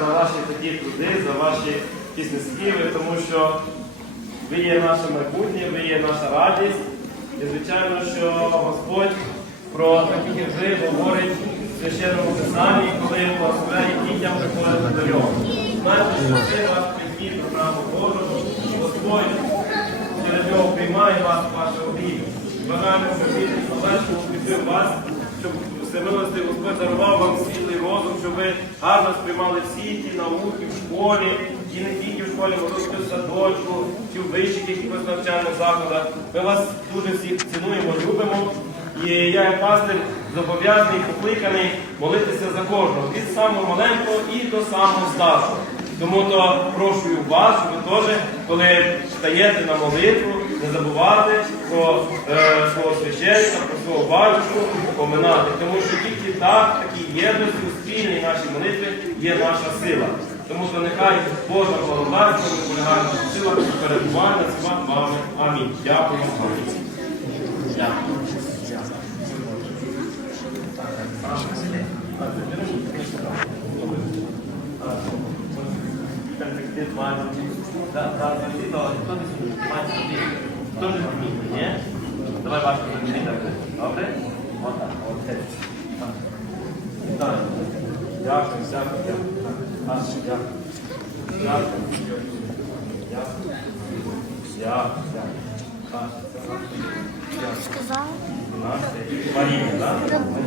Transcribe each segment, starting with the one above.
за ваші такі труди, за ваші пісні співи, тому що ви є наше майбутнє, ви є наша радість. І, звичайно, що Господь про таких, як ви, говорить в Священному Писанні, коли благословляє дітям приходити до нього. Знаєте, що це ваш прихід до храму Божого, Господь через нього приймає вас в ваше обійми. Бажаємо, щоб він належно укріпив вас, щоб всемилостивий Господь дарував вам світлий розум, щоб ви гарно сприймали всі ті науки в школі, і не тільки в школі, можливо, в садочку, чи в вищих якихось навчальних закладах. Ми вас дуже всіх цінуємо, любимо. І я, як пастир, зобов'язаний, покликаний молитися за кожного, від самого маленького і до самого старшого. Тому то прошу вас, щоб ви теж, коли стаєте на молитву, не забувати про свого священника, про свого батюшку, поминати. Тому що тільки так, такій єдності, у спільній нашій молитві є наша сила. Тому що нехай Божа благодать, полягає наша сила, перебуває над вами. Амінь. Дякую вам. Дякую. Хто ж змінює, ні? Давай важко змінити. Добре? Отак, оце. Дякую, дякую, дякую. Дякую. Сказав? Марія, так? Дякую.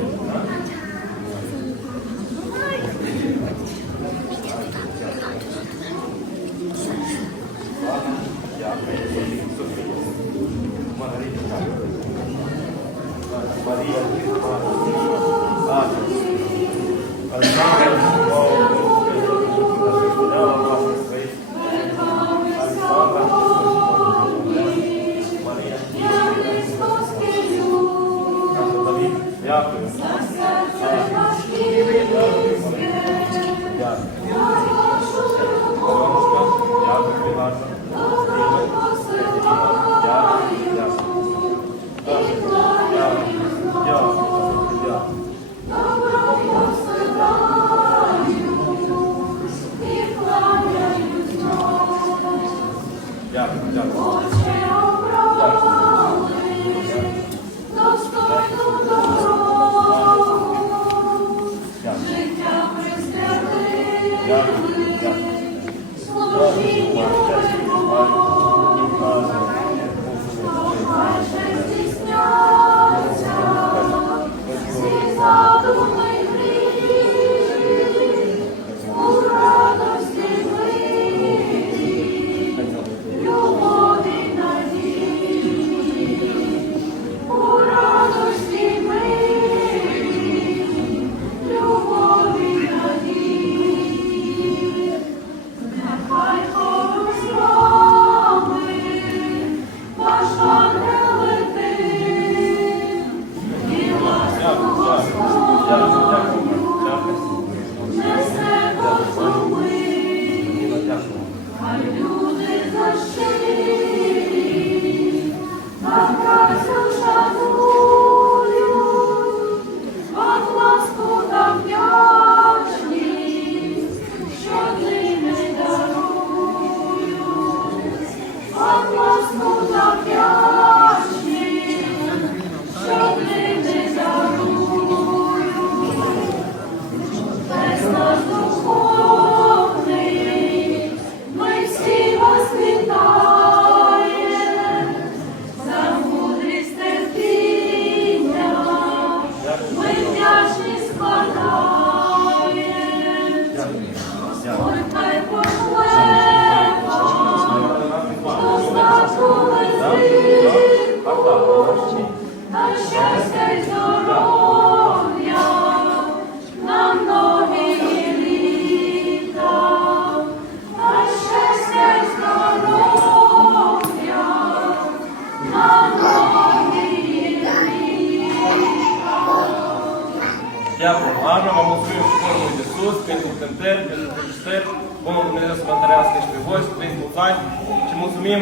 Гарno vam uzmiju škornu Iisus, pentru cântări, pentru felicitări. Bunul Dumnezeu să vă întărească și pe voi, să trăiți mulți ani. Și mulțumim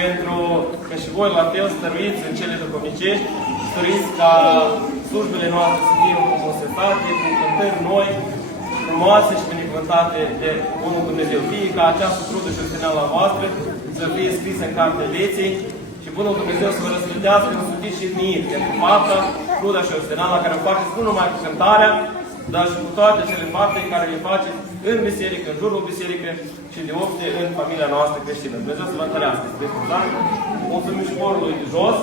pentru că și voi la fel stăruiți în cele duhovnicești, stăruiți ca slujbele noastre să fie în frumusetate, cu cântări noi, frumoase și binecuvântate de Bunul Dumnezeu. Fie ca această trudă și osteneala voastră să fie scrisă în cartea vieții și Bunul Dumnezeu să vă răsplătească însutit și miit pentru fapta, truda și osteneala care o faceți nu numai cu cântarea, dar și cu toate cele fapte care le faceți în biserică, în jurul biserică și de obște în familia noastră creștină. Dumnezeu să vă întărească. Mulțumim și porului de jos,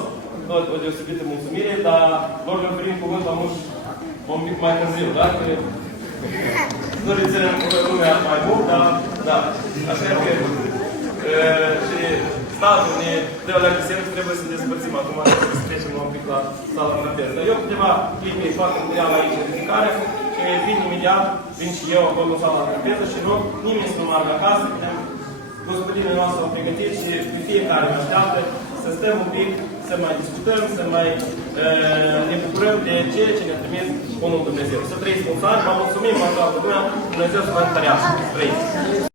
tot o deosebită mulțumire, dar vor vă primi cuvântul un pic mai târziu, da? Nu le ținem lumea mai mult, dar da. Așa că și statul ne dă la biserică, trebuie să ne despărțim acum, să trecem un pic la sala frateră. Eu câteva clipe foarte material aici în ridicare și vin imediat, vin și eu acolo în sala frateră și rog nimeni să nu meargă acasă, gospodinele noastre au pregătit și pe fiecare ne așteaptă să stăm un pic, să mai discutăm, să mai ne bucurăm de ceea ce ne-a trimis Bunul Dumnezeu. Să trăiți mulți ani, vă mulțumim la toată lumea, Dumnezeu să vă întărească. Trăiți!